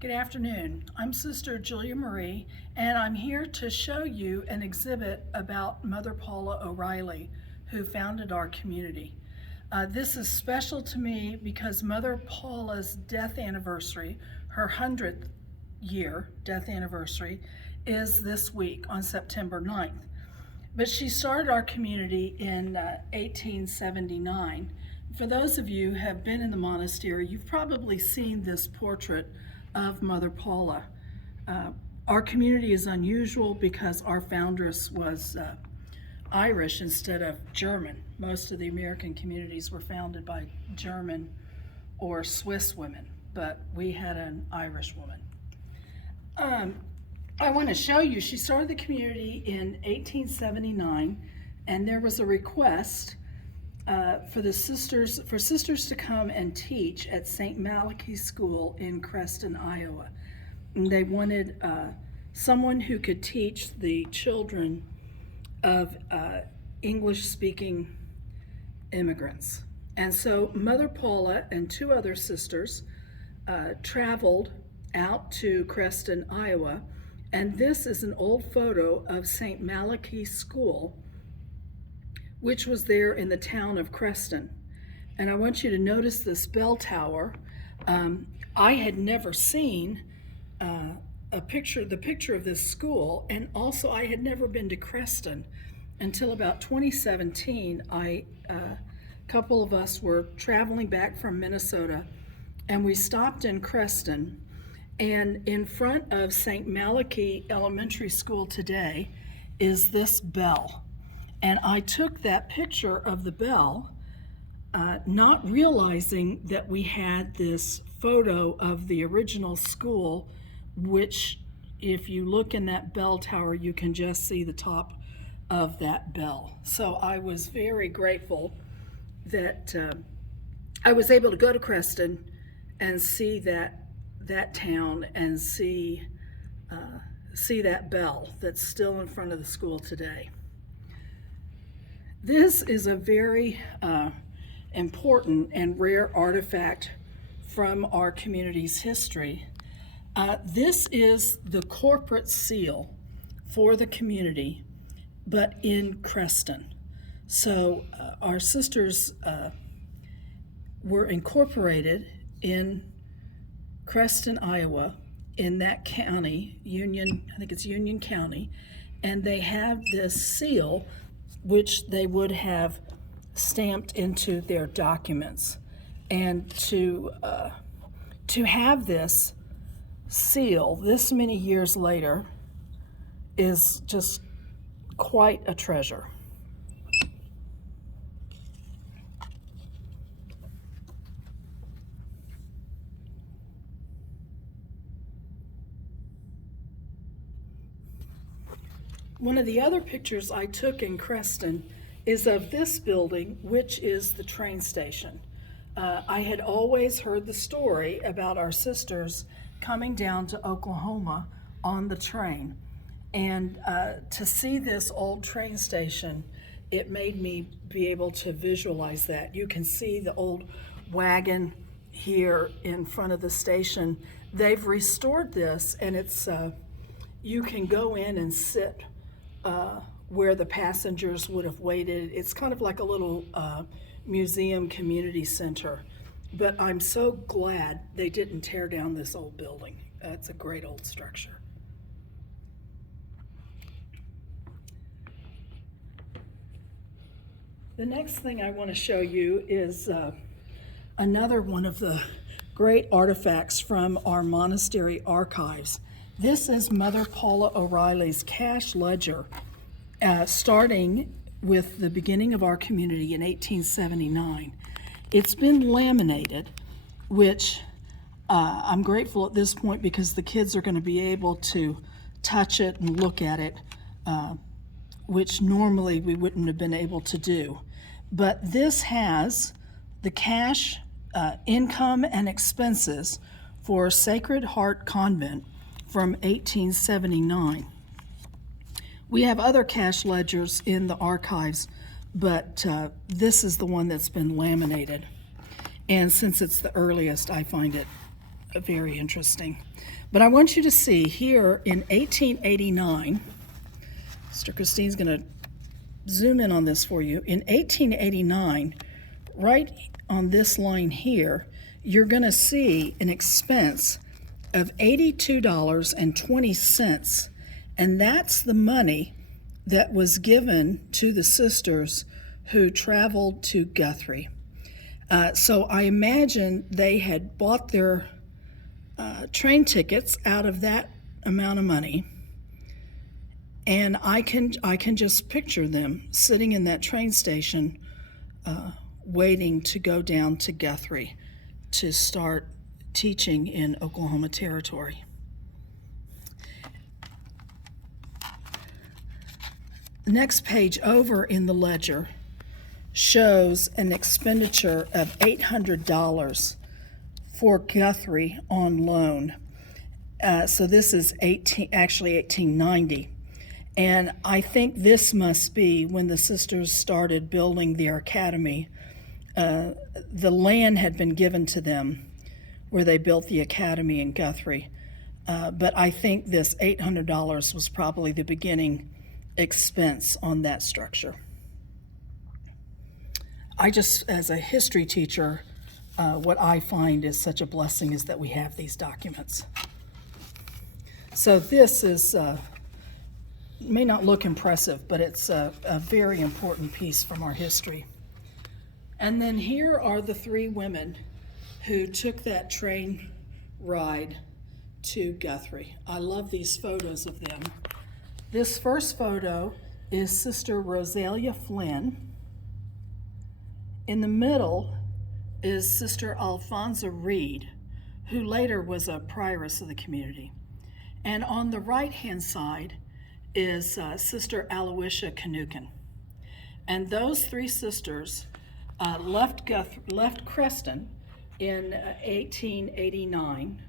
Good afternoon. I'm Sister Julia Marie, and I'm here to show you an exhibit about Mother Paula O'Reilly, who founded our community. This is special to me because Mother Paula's death anniversary, her 100th year death anniversary, is this week on September 9th. But she started our community in 1879. For those of you who have been in the monastery, you've probably seen this portrait of Mother Paula. Our community is unusual because our foundress was Irish instead of German. Most of the American communities were founded by German or Swiss women, but we had an Irish woman. I want to show you, she started the community in 1879, and there was a request for sisters to come and teach at St. Malachy's School in Creston, Iowa. And they wanted someone who could teach the children of English-speaking immigrants. And so Mother Paula and two other sisters traveled out to Creston, Iowa, and this is an old photo of St. Malachy's School, which was there in the town of Creston. And I want you to notice this bell tower. I had never seen the picture of this school, and also I had never been to Creston until about 2017. A couple of us were traveling back from Minnesota, and we stopped in Creston, and in front of St. Malachy Elementary School today is this bell. And I took that picture of the bell, not realizing that we had this photo of the original school, which if you look in that bell tower, you can just see the top of that bell. So I was very grateful that I was able to go to Creston and see that town and see that bell that's still in front of the school today. This is a very important and rare artifact from our community's history. This is the corporate seal for the community, but in Creston. So our sisters were incorporated in Creston, Iowa, in that county, I think it's Union County, and they have this seal which they would have stamped into their documents. And to have this seal this many years later is just quite a treasure. One of the other pictures I took in Creston is of this building, which is the train station. I had always heard the story about our sisters coming down to Oklahoma on the train. And to see this old train station, it made me be able to visualize that. You can see the old wagon here in front of the station. They've restored this, and it's you can go in and sit where the passengers would have waited. It's kind of like a little museum community center. But I'm so glad they didn't tear down this old building. It's a great old structure. The next thing I want to show you is another one of the great artifacts from our monastery archives. This is Mother Paula O'Reilly's cash ledger, starting with the beginning of our community in 1879. It's been laminated, which I'm grateful at this point because the kids are going to be able to touch it and look at it, which normally we wouldn't have been able to do. But this has the cash income and expenses for Sacred Heart Convent from 1879. We have other cash ledgers in the archives, but this is the one that's been laminated. And since it's the earliest, I find it very interesting. But I want you to see here in 1889, Sister Christine's going to zoom in on this for you. In 1889, right on this line here, you're going to see an expense of $82.20, and that's the money that was given to the sisters who traveled to Guthrie. So I imagine they had bought their train tickets out of that amount of money, and I can just picture them sitting in that train station waiting to go down to Guthrie to start teaching in Oklahoma Territory. The next page over in the ledger shows an expenditure of $800 for Guthrie on loan. So this is 1890. And I think this must be when the sisters started building their academy. The land had been given to them where they built the academy in Guthrie. But I think this $800 was probably the beginning expense on that structure. I just, as a history teacher, what I find is such a blessing is that we have these documents. So this is, may not look impressive, but it's a very important piece from our history. And then here are the three women who took that train ride to Guthrie. I love these photos of them. This first photo is Sister Rosalia Flynn. In the middle is Sister Alphonsa Reed, who later was a prioress of the community. And on the right-hand side is Sister Aloysia Canukin. And those three sisters left Creston in 1889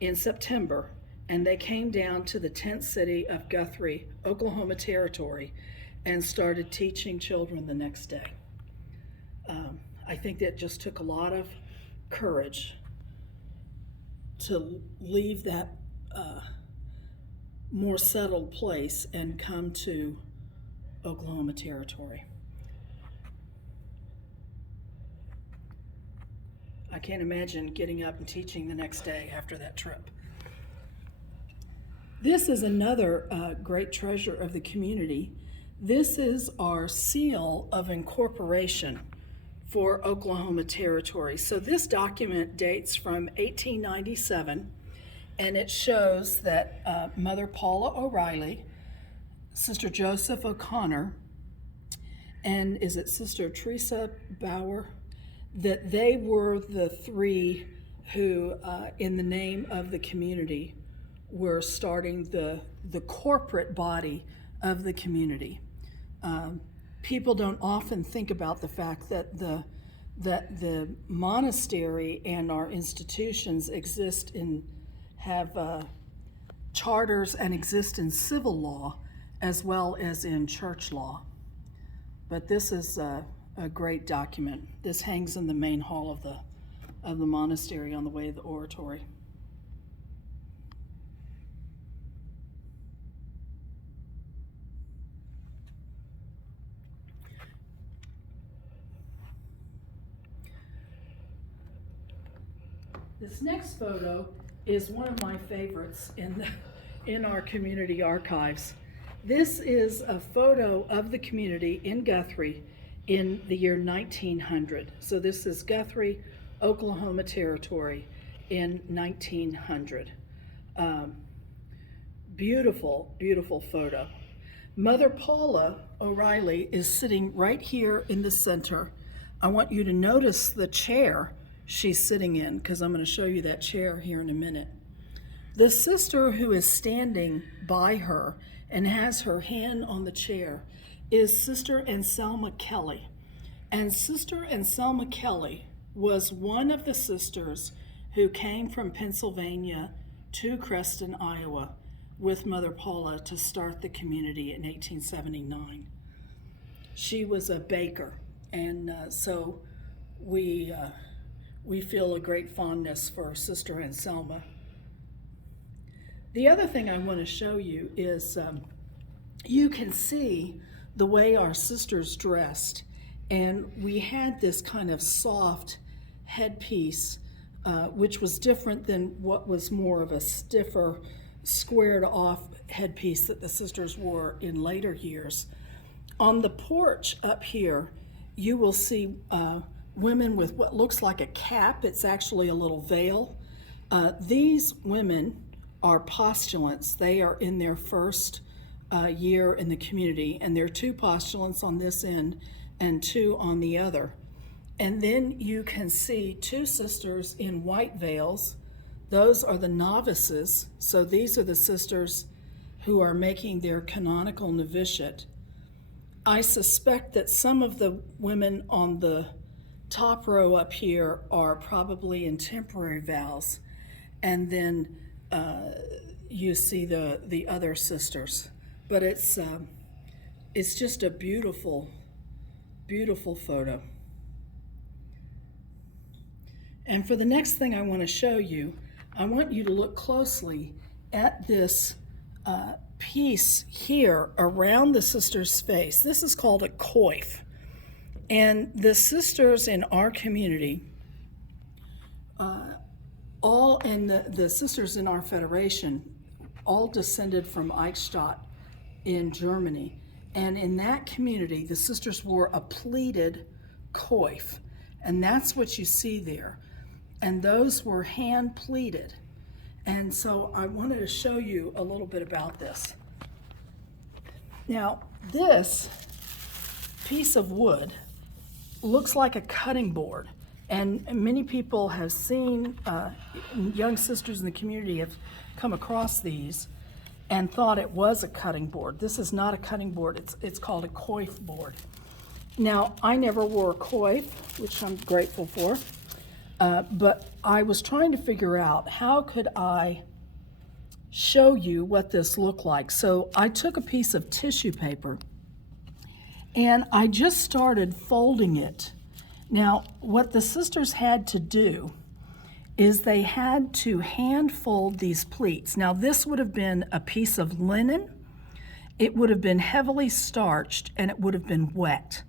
in September, and they came down to the tent city of Guthrie, Oklahoma Territory, and started teaching children the next day. I think that just took a lot of courage to leave that more settled place and come to Oklahoma Territory. I can't imagine getting up and teaching the next day after that trip. This is another great treasure of the community. This is our seal of incorporation for Oklahoma Territory. So this document dates from 1897, and it shows that Mother Paula O'Reilly, Sister Joseph O'Connor, and is it Sister Teresa Bauer, that they were the three who, in the name of the community, were starting the corporate body of the community. People don't often think about the fact that the monastery and our institutions have charters and exist in civil law as well as in church law. But this is a great document. This hangs in the main hall of the monastery on the way to the oratory. This next photo is one of my favorites in our community archives. This is a photo of the community in Guthrie in the year 1900. So this is Guthrie, Oklahoma Territory in 1900. Beautiful, beautiful photo. Mother Paula O'Reilly is sitting right here in the center. I want you to notice the chair she's sitting in, because I'm going to show you that chair here in a minute. The sister who is standing by her and has her hand on the chair is Sister Anselma Kelly. And Sister Anselma Kelly was one of the sisters who came from Pennsylvania to Creston, Iowa, with Mother Paula to start the community in 1879. She was a baker, and so we we feel a great fondness for Sister Anselma. The other thing I want to show you is you can see the way our sisters dressed, and we had this kind of soft headpiece, which was different than what was more of a stiffer, squared off headpiece that the sisters wore in later years. On the porch up here, you will see women with what looks like a cap. It's actually a little veil. These women are postulants. They are in their first year in the community, and there are 2 postulants on this end and 2 on the other. And then you can see 2 sisters in white veils. Those are the novices. So these are the sisters who are making their canonical novitiate. I suspect that some of the women on the top row up here are probably in temporary vows, and then you see the other sisters. But it's just a beautiful, beautiful photo. And for the next thing I want to show you, I want you to look closely at this piece here around the sister's face. This is called a coif. And the sisters in our community, the sisters in our federation, all descended from Eichstätt in Germany. And in that community, the sisters wore a pleated coif. And that's what you see there. And those were hand pleated. And so I wanted to show you a little bit about this. Now, this piece of wood looks like a cutting board. And many people have seen, young sisters in the community have come across these and thought it was a cutting board. This is not a cutting board, it's called a coif board. Now, I never wore a coif, which I'm grateful for, but I was trying to figure out how could I show you what this looked like. So I took a piece of tissue paper and I just started folding it. Now, what the sisters had to do is they had to hand fold these pleats. Now, this would have been a piece of linen. It would have been heavily starched and it would have been wet.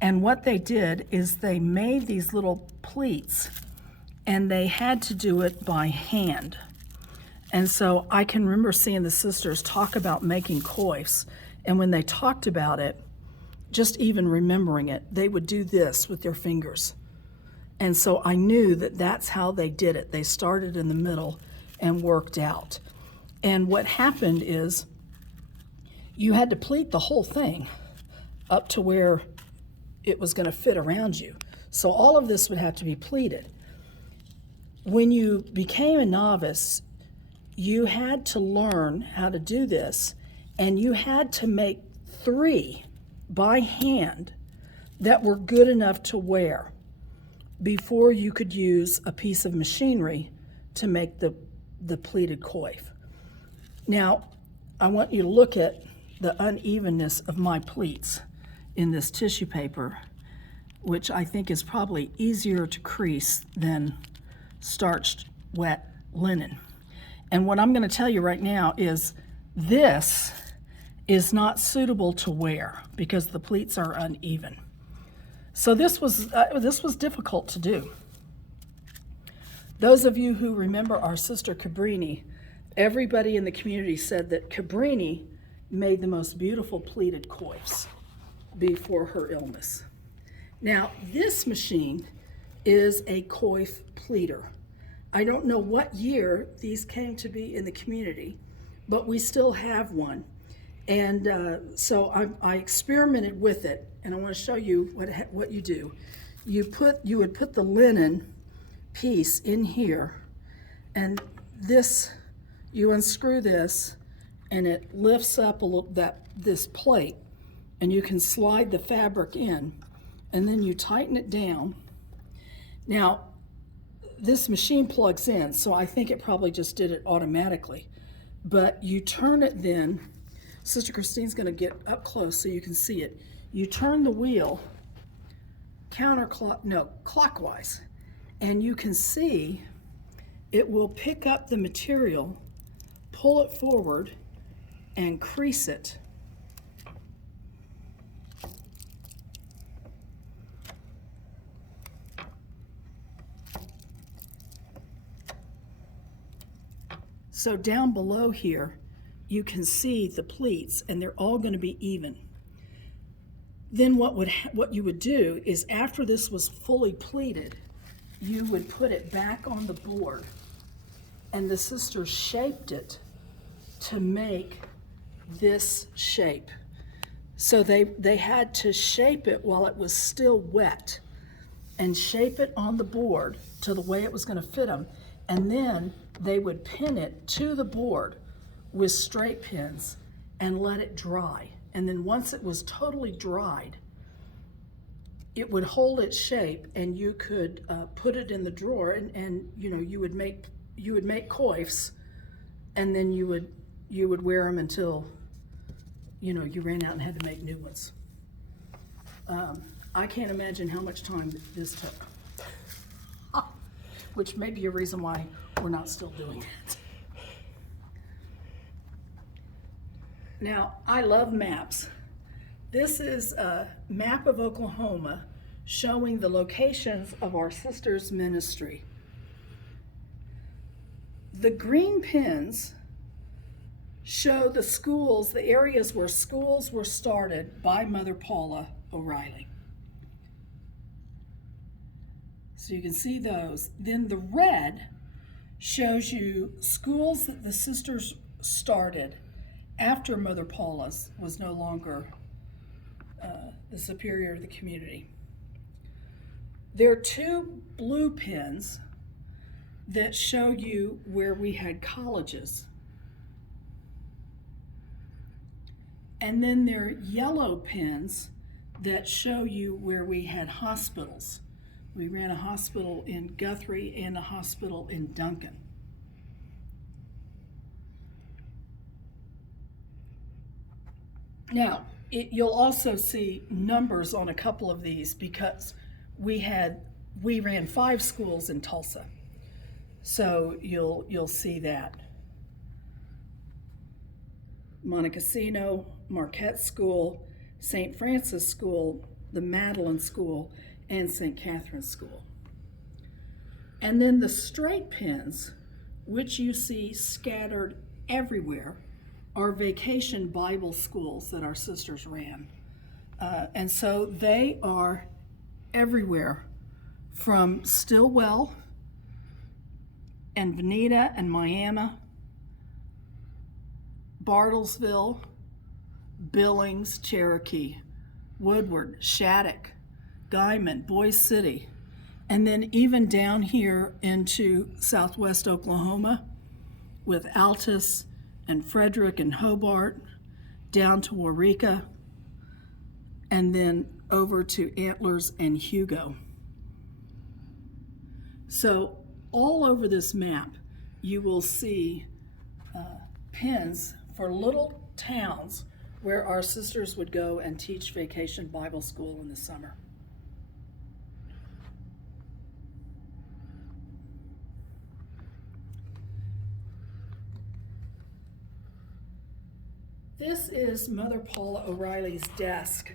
And what they did is they made these little pleats and they had to do it by hand. And so I can remember seeing the sisters talk about making coifs, and when they talked about it, just even remembering it, they would do this with their fingers. And so I knew that that's how they did it. They started in the middle and worked out. And what happened is you had to pleat the whole thing up to where it was going to fit around you. So all of this would have to be pleated. When you became a novice, you had to learn how to do this, and you had to make 3 by hand that were good enough to wear before you could use a piece of machinery to make the pleated coif. Now, I want you to look at the unevenness of my pleats in this tissue paper, which I think is probably easier to crease than starched wet linen. And what I'm going to tell you right now is this is not suitable to wear because the pleats are uneven. So this was difficult to do. Those of you who remember our sister Cabrini, everybody in the community said that Cabrini made the most beautiful pleated coifs before her illness. Now, this machine is a coif pleater. I don't know what year these came to be in the community, but we still have one. And so I experimented with it, and I want to show you what you do. You would put the linen piece in here, and this, you unscrew this, and it lifts up a little this plate, and you can slide the fabric in, and then you tighten it down. Now, this machine plugs in, so I think it probably just did it automatically. But you turn it then, Sister Christine's going to get up close so you can see it. You turn the wheel clockwise, And you can see it will pick up the material, pull it forward, and crease it. So down below here, you can see the pleats, and they're all going to be even. Then what you would do is, after this was fully pleated, you would put it back on the board, and the sisters shaped it to make this shape. So they had to shape it while it was still wet and shape it on the board to the way it was going to fit them. And then they would pin it to the board with straight pins and let it dry. And then once it was totally dried, it would hold its shape, and you could put it in the drawer, and you know, you would make coifs, and then you would wear them until, you know, you ran out and had to make new ones. I can't imagine how much time this took, which may be a reason why we're not still doing it. Now, I love maps. This is a map of Oklahoma showing the locations of our sisters' ministry. The green pins show the schools, the areas where schools were started by Mother Paula O'Reilly. So you can see those. Then the red shows you schools that the sisters started after Mother Paula's was no longer the superior of the community. There are two blue pins that show you where we had colleges. And then there are yellow pins that show you where we had hospitals. We ran a hospital in Guthrie and a hospital in Duncan. Now, you'll also see numbers on a couple of these because we ran 5 schools in Tulsa. So you'll see that. Montecasino, Marquette School, St. Francis School, the Magdalene School, and St. Catherine's School. And then the straight pins, which you see scattered everywhere, are vacation Bible schools that our sisters ran. And so they are everywhere, from Stillwell and Veneta and Miami, Bartlesville, Billings, Cherokee, Woodward, Shattuck, Guyman, Boise City, and then even down here into southwest Oklahoma with Altus and Frederick and Hobart, down to Waurika, and then over to Antlers and Hugo. So all over this map, you will see pins for little towns where our sisters would go and teach vacation Bible school in the summer. This is Mother Paula O'Reilly's desk.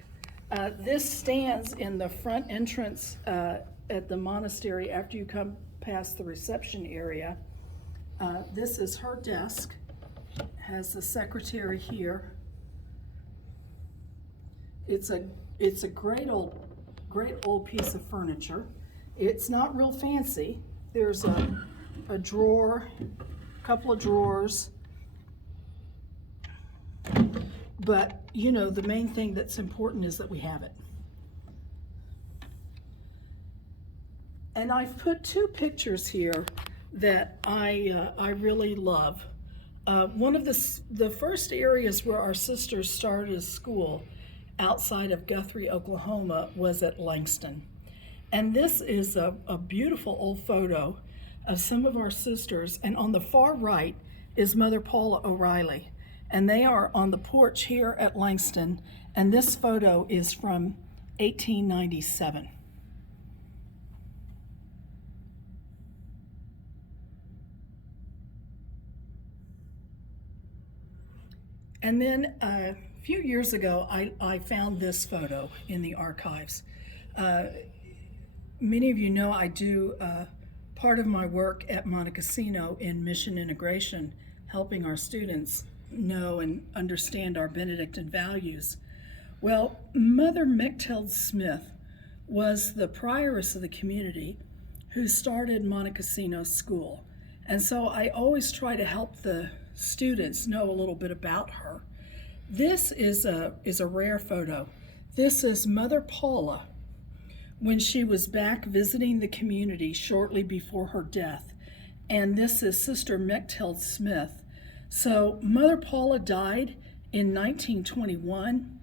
This stands in the front entrance at the monastery after you come past the reception area. This is her desk. Has the secretary here. It's a great old piece of furniture. It's not real fancy. There's a drawer, a couple of drawers. But, you know, the main thing that's important is that we have it. And I've put 2 pictures here that I really love. One of the first areas where our sisters started a school outside of Guthrie, Oklahoma, was at Langston. And this is a beautiful old photo of some of our sisters. And on the far right is Mother Paula O'Reilly. And they are on the porch here at Langston, and this photo is from 1897. And then a few years ago, I found this photo in the archives. Uh, Many of you know I do part of my work at Montecasino in mission integration, helping our students know and understand our Benedictine values. Well, Mother Mechteld Smith was the prioress of the community who started Montecasino School. And so I always try to help the students know a little bit about her. This is a rare photo. This is Mother Paula when she was back visiting the community shortly before her death. And this is Sister Mechteld Smith. So Mother Paula died in 1921.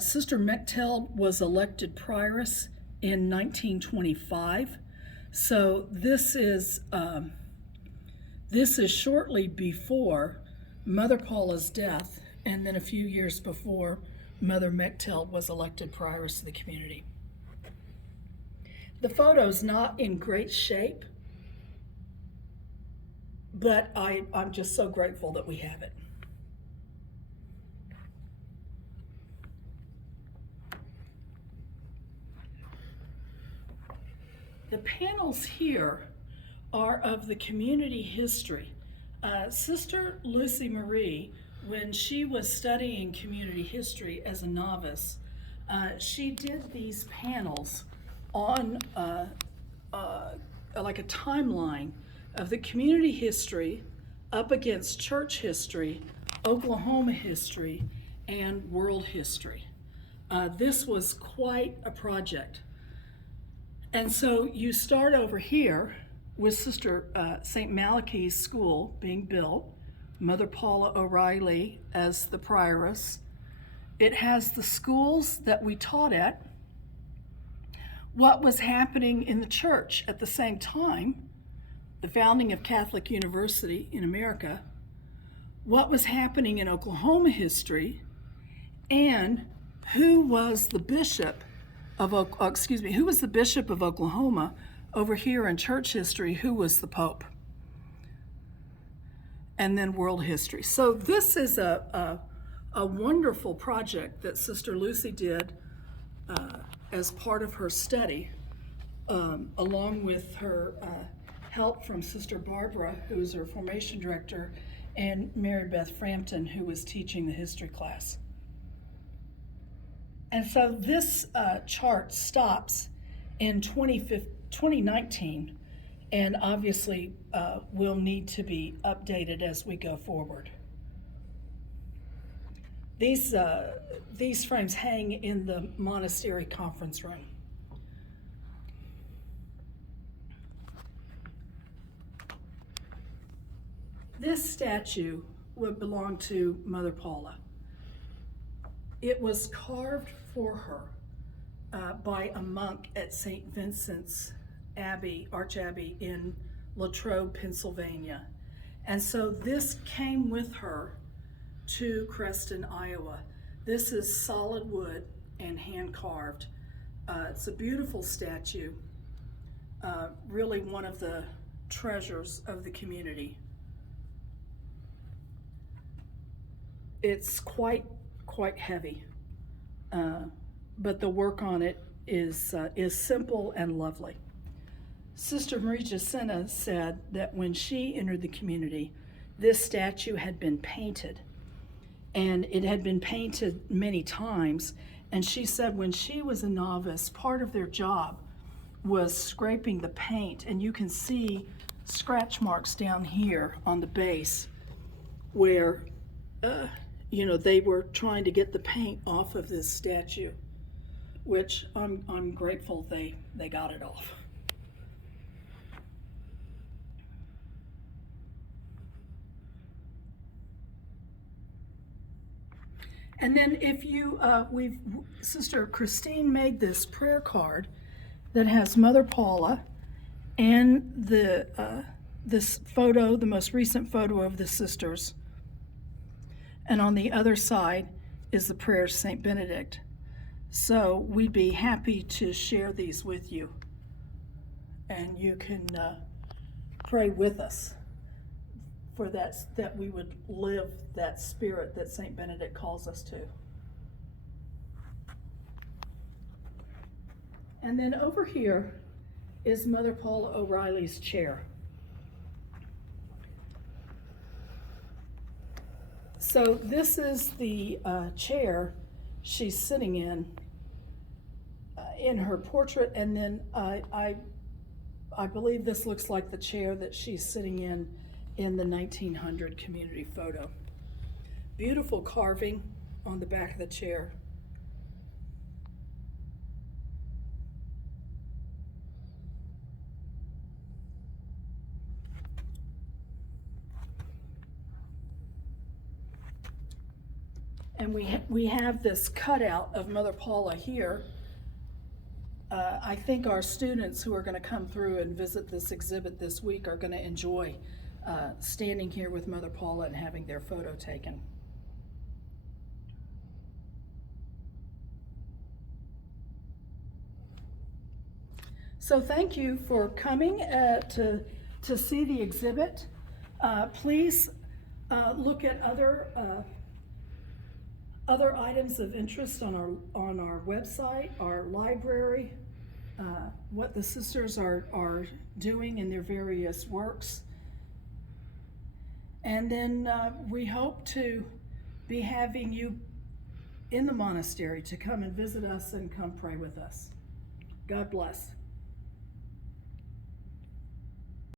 Sister Mechteld was elected prioress in 1925. So this is shortly before Mother Paula's death, and then a few years before Mother Mechteld was elected prioress of the community. The photo's not in great shape, but I'm just so grateful that we have it. The panels here are of the community history. Sister Lucy Marie, when she was studying community history as a novice, she did these panels on like a timeline of the community history up against church history, Oklahoma history, and world history. This was quite a project. And so you start over here with Sister St. Malachy's School being built, Mother Paula O'Reilly as the prioress. It has the schools that we taught at, what was happening in the church at the same time, the founding of Catholic University in America, what was happening in Oklahoma history, and who was the bishop of Oklahoma over here in church history, who was the Pope, and then world history. So this is a wonderful project that Sister Lucy did as part of her study, along with her help from Sister Barbara, who is her formation director, and Mary Beth Frampton, who was teaching the history class. And so this chart stops in 2019, and obviously will need to be updated as we go forward. These frames hang in the monastery conference room. This statue would belong to Mother Paula. It was carved for her by a monk at St. Vincent's Abbey, Archabbey in Latrobe, Pennsylvania. And so this came with her to Creston, Iowa. This is solid wood and hand carved. It's a beautiful statue, really one of the treasures of the community. It's quite heavy, but the work on it is simple and lovely. Sister Marie Jacinta said that when she entered the community, this statue had been painted, and it had been painted many times. And she said when she was a novice, part of their job was scraping the paint, and you can see scratch marks down here on the base where they were trying to get the paint off of this statue, which I'm grateful they got it off. And then if you, Sister Christine made this prayer card that has Mother Paula and this photo, the most recent photo of the sisters. And on the other side is the prayer of St. Benedict. So we'd be happy to share these with you, and you can pray with us. for that we would live that spirit that St. Benedict calls us to. And then over here is Mother Paula O'Reilly's chair. So this is the chair she's sitting in her portrait, and then I believe this looks like the chair that she's sitting in the 1900 community photo. Beautiful carving on the back of the chair. And we have this cutout of Mother Paula here. I think our students who are going to come through and visit this exhibit this week are going to enjoy standing here with Mother Paula and having their photo taken. So thank you for coming to see the exhibit. Please look at other items of interest on our website, our library, what the sisters are doing in their various works. And then we hope to be having you in the monastery to come and visit us and come pray with us. God bless.